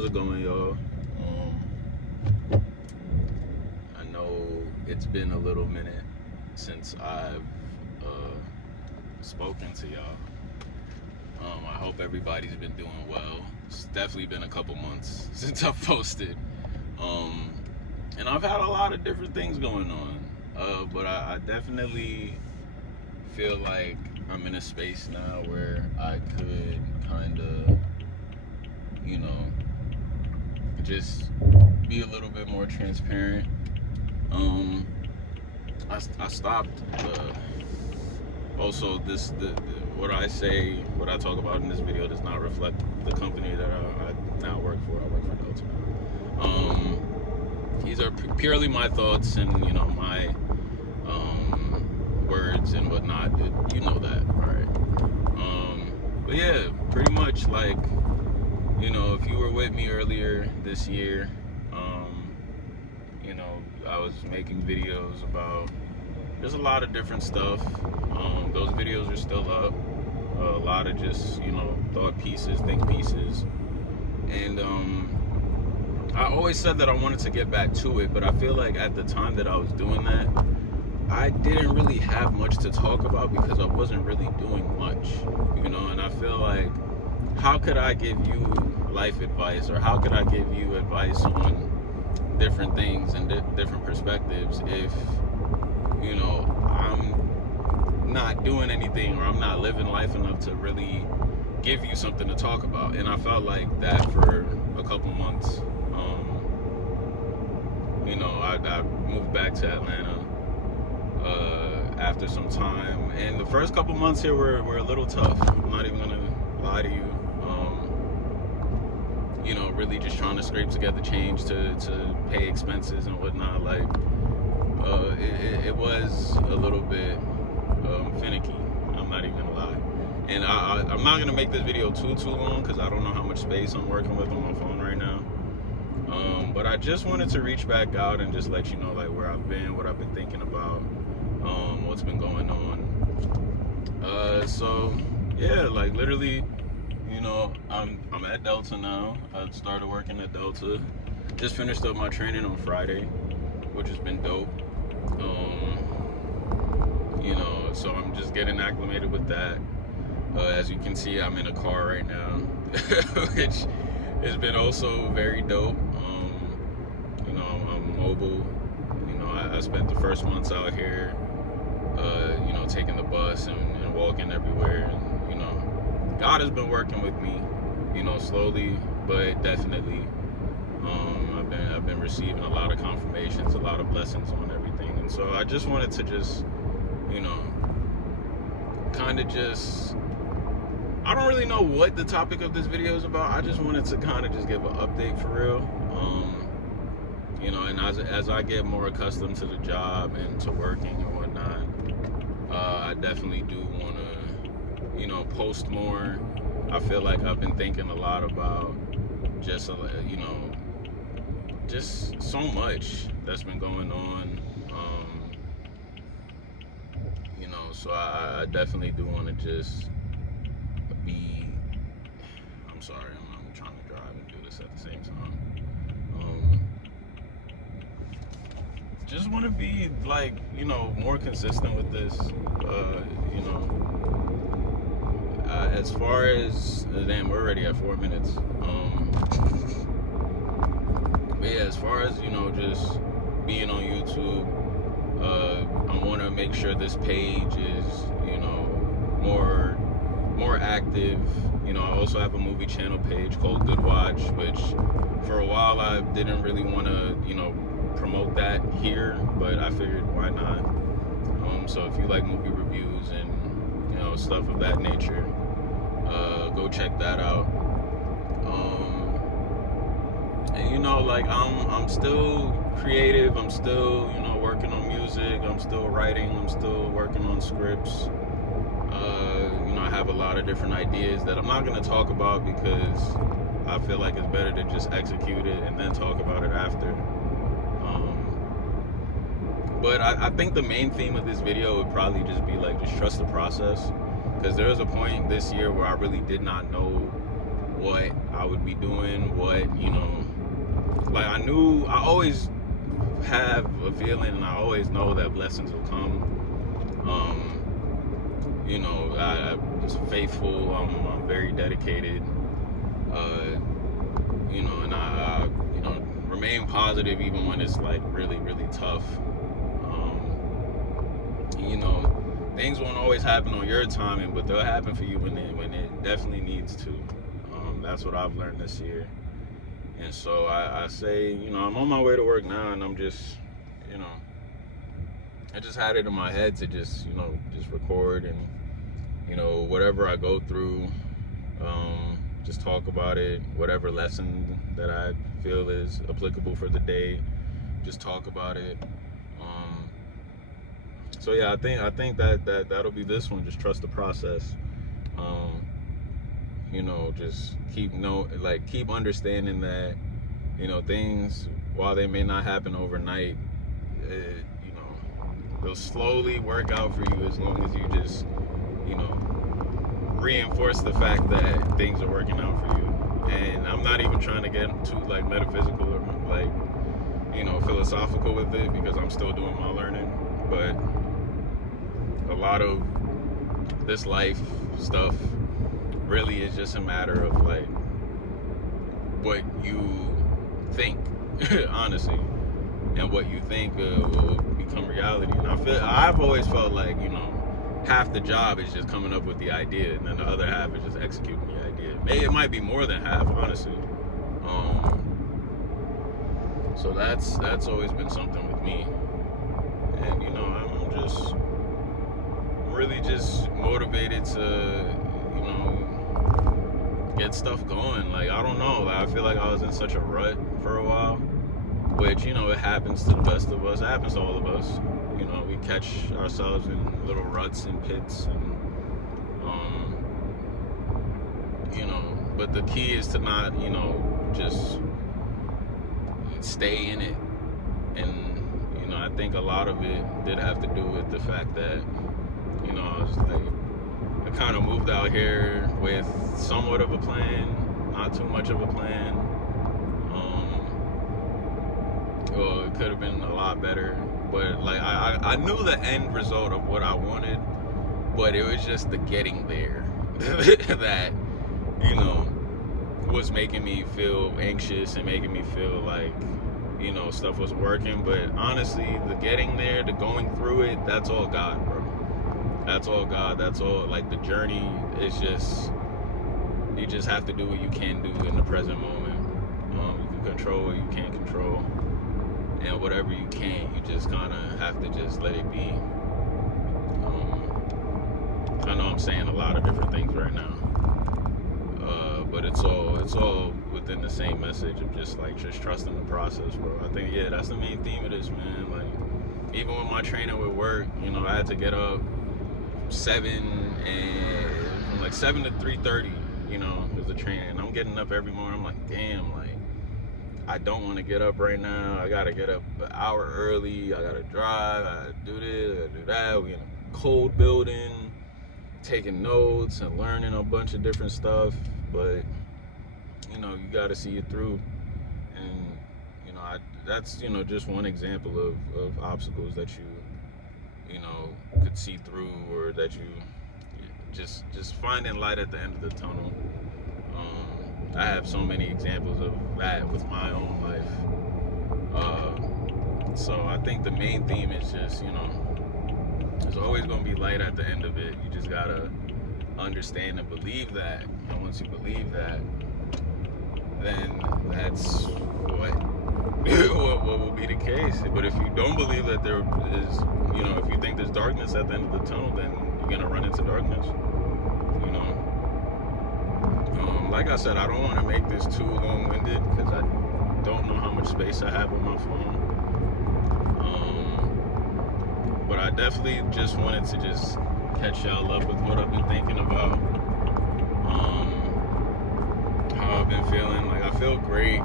How's it going, y'all? I know it's been a little minute since I've spoken to y'all. I hope everybody's been doing well. It's definitely been a couple months since I've posted. And I've had a lot of different things going on. But I definitely feel like I'm in a space now where I could kind of, just be a little bit more transparent. I stopped. Also, what I talk about in this video does not reflect the company that I now work for. I work for Delta now. These are purely my thoughts and my words and whatnot. You know that, right? But yeah, pretty much like if you were with me earlier this year, I was making videos about there's a lot of different stuff. Those videos are still up. A lot of just thought pieces, think pieces, and I always said that I wanted to get back to it, but I feel like at the time that I was doing that, I didn't really have much to talk about because I wasn't really doing much, and I feel like how could I give you life advice, or how could I give you advice on different things and different perspectives if I'm not doing anything, or I'm not living life enough to really give you something to talk about. And I felt like that for a couple months. I moved back to Atlanta after some time, and the first couple months here were a little tough. I'm not even gonna lie to you. Really just trying to scrape together change to pay expenses and whatnot. Like, it was a little bit finicky. I'm not even gonna lie. And I'm not gonna make this video too long because I don't know how much space I'm working with on my phone right now. But I just wanted to reach back out and just let you know like where I've been, what I've been thinking about, what's been going on. So yeah, like literally. I'm at Delta now. I started working at Delta. Just finished up my training on Friday, which has been dope. So I'm just getting acclimated with that. As you can see, I'm in a car right now, which has been also very dope. I'm mobile. I spent the first months out here, taking the bus and walking everywhere. And, God has been working with me, slowly but definitely. I've been receiving a lot of confirmations, a lot of blessings on everything, and so I just wanted to just, I don't really know what the topic of this video is about. I just wanted to kind of just give an update for real. And as I get more accustomed to the job and to working and whatnot, I definitely do want to post more. I feel like I've been thinking a lot about just just so much that's been going on. So I definitely do want to just be. I'm sorry, I'm trying to drive and do this at the same time. Just want to be like more consistent with this. As far as damn, we're already at 4 minutes. But yeah, as far as just being on YouTube, I want to make sure this page is more active. I also have a movie channel page called Good Watch, which for a while I didn't really want to promote that here, but I figured why not. So if you like movie reviews and stuff of that nature, go check that out. And like I'm still creative. I'm still working on music. I'm still writing. I'm still working on scripts. I have a lot of different ideas that I'm not going to talk about because I feel like it's better to just execute it and then talk about it after. But I think the main theme of this video would probably just be like just trust the process, because there was a point this year where I really did not know what I would be doing, what, like I always have a feeling and I always know that blessings will come. I'm just faithful, I'm very dedicated, and I remain positive even when it's like really, really tough. Things won't always happen on your timing, but they'll happen for you when it definitely needs to. That's what I've learned this year. And so I say, I'm on my way to work now, and I'm just, I just had it in my head to just record and, whatever I go through, just talk about it. Whatever lesson that I feel is applicable for the day, just talk about it. So yeah, I think that'll be this one. Just trust the process. Just keep understanding that, things, while they may not happen overnight, they'll slowly work out for you as long as you just, reinforce the fact that things are working out for you. And I'm not even trying to get too like metaphysical or like, philosophical with it, because I'm still doing my learning. But a lot of this life stuff really is just a matter of like what you think, honestly, and what you think will become reality. And I've always felt like, half the job is just coming up with the idea, and then the other half is just executing the idea. Maybe it might be more than half, honestly. So that's always been something with me. And I'm just really just motivated to get stuff going. Like, I don't know, I feel like I was in such a rut for a while, which it happens to the best of us. It happens to all of us. We catch ourselves in little ruts and pits, and but the key is to not just stay in it. And I think a lot of it did have to do with the fact that I was like, I kind of moved out here with somewhat of a plan, not too much of a plan. Well, it could have been a lot better, but like I knew the end result of what I wanted, but it was just the getting there that was making me feel anxious and making me feel like stuff was working. But honestly, the getting there, the going through it, that's all God, bro. That's all God. That's all, like, the journey is just, you just have to do what you can do in the present moment. You can control what you can't control, and whatever you can't, you just kind of have to just let it be. I know I'm saying a lot of different things right now, but it's all within the same message of just trusting the process, bro. I think, yeah, that's the main theme of this, man. Like, even with my training with work, I had to get up 7 to 3:30, is the training. I'm getting up every morning. I'm like, damn, like, I don't want to get up right now. I gotta get up an hour early. I gotta drive. I gotta do this. I gotta do that. We in a cold building, taking notes and learning a bunch of different stuff. But you gotta see it through. And that's just one example of obstacles that you could see through, or that you just finding light at the end of the tunnel. I have so many examples of that with my own life. So I think the main theme is just, there's always going to be light at the end of it. You just got to understand and believe that. And once you believe that, then that's what will be the case. But if you don't believe that there is, if you think there's darkness at the end of the tunnel, then you're going to run into darkness. Like I said, I don't want to make this too long-winded, because I don't know how much space I have on my phone. But I definitely just wanted to just catch y'all up with what I've been thinking about, how I've been feeling. Like, I feel great.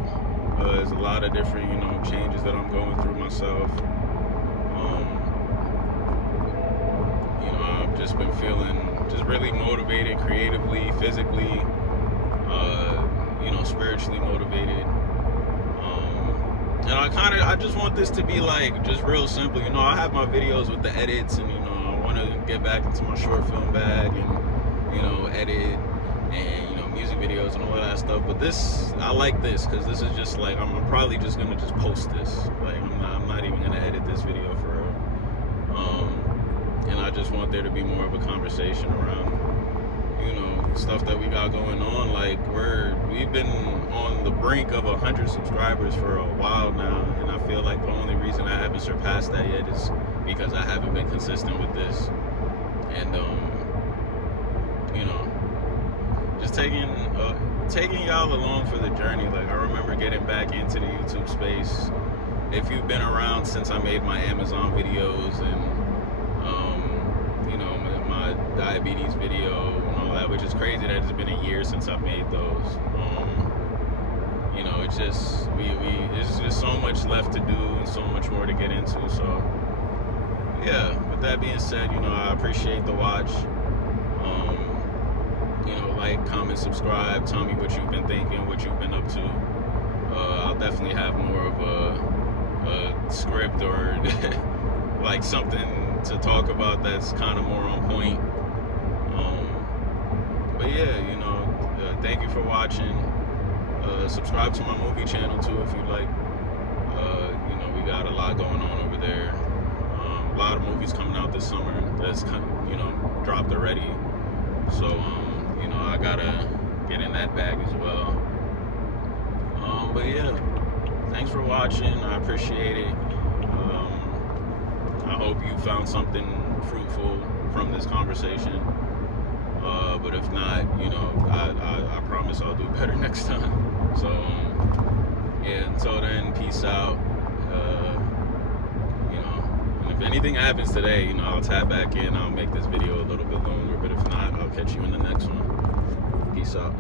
There's a lot of different, changes that I'm going through myself. I've just been feeling just really motivated creatively, physically. spiritually motivated. And I just want this to be like just real simple. I have my videos with the edits, and I want to get back into my short film bag and edit and music videos and all that stuff. But I like this because this is just like I'm probably just gonna just post this. Like I'm not even gonna edit this video for real. And I just want there to be more of a conversation around stuff that we got going on. Like we've been on the brink of 100 subscribers for a while now, and I feel like the only reason I haven't surpassed that yet is because I haven't been consistent with this. And just taking y'all along for the journey. Like I remember getting back into the YouTube space. If you've been around since I made my Amazon videos and my diabetes video and all that, which is crazy that it's been a year since I made those. It's just there's just so much left to do and so much more to get into. So yeah, with that being said, I appreciate the watch. Like, comment, subscribe, tell me what you've been thinking, what you've been up to. I'll definitely have more of a script or like something to talk about that's kind of more on point. But yeah, thank you for watching. Subscribe to my movie channel too if you like. We got a lot going on over there. A lot of movies coming out this summer that's dropped already. So I gotta get in that bag as well. But yeah, thanks for watching. I appreciate it. I hope you found something fruitful from this conversation. But if not, I promise I'll do better next time. So yeah, until then, peace out. And if anything happens today, I'll tap back in. I'll make this video a little bit longer. But if not, I'll catch you in the next one. Peace out.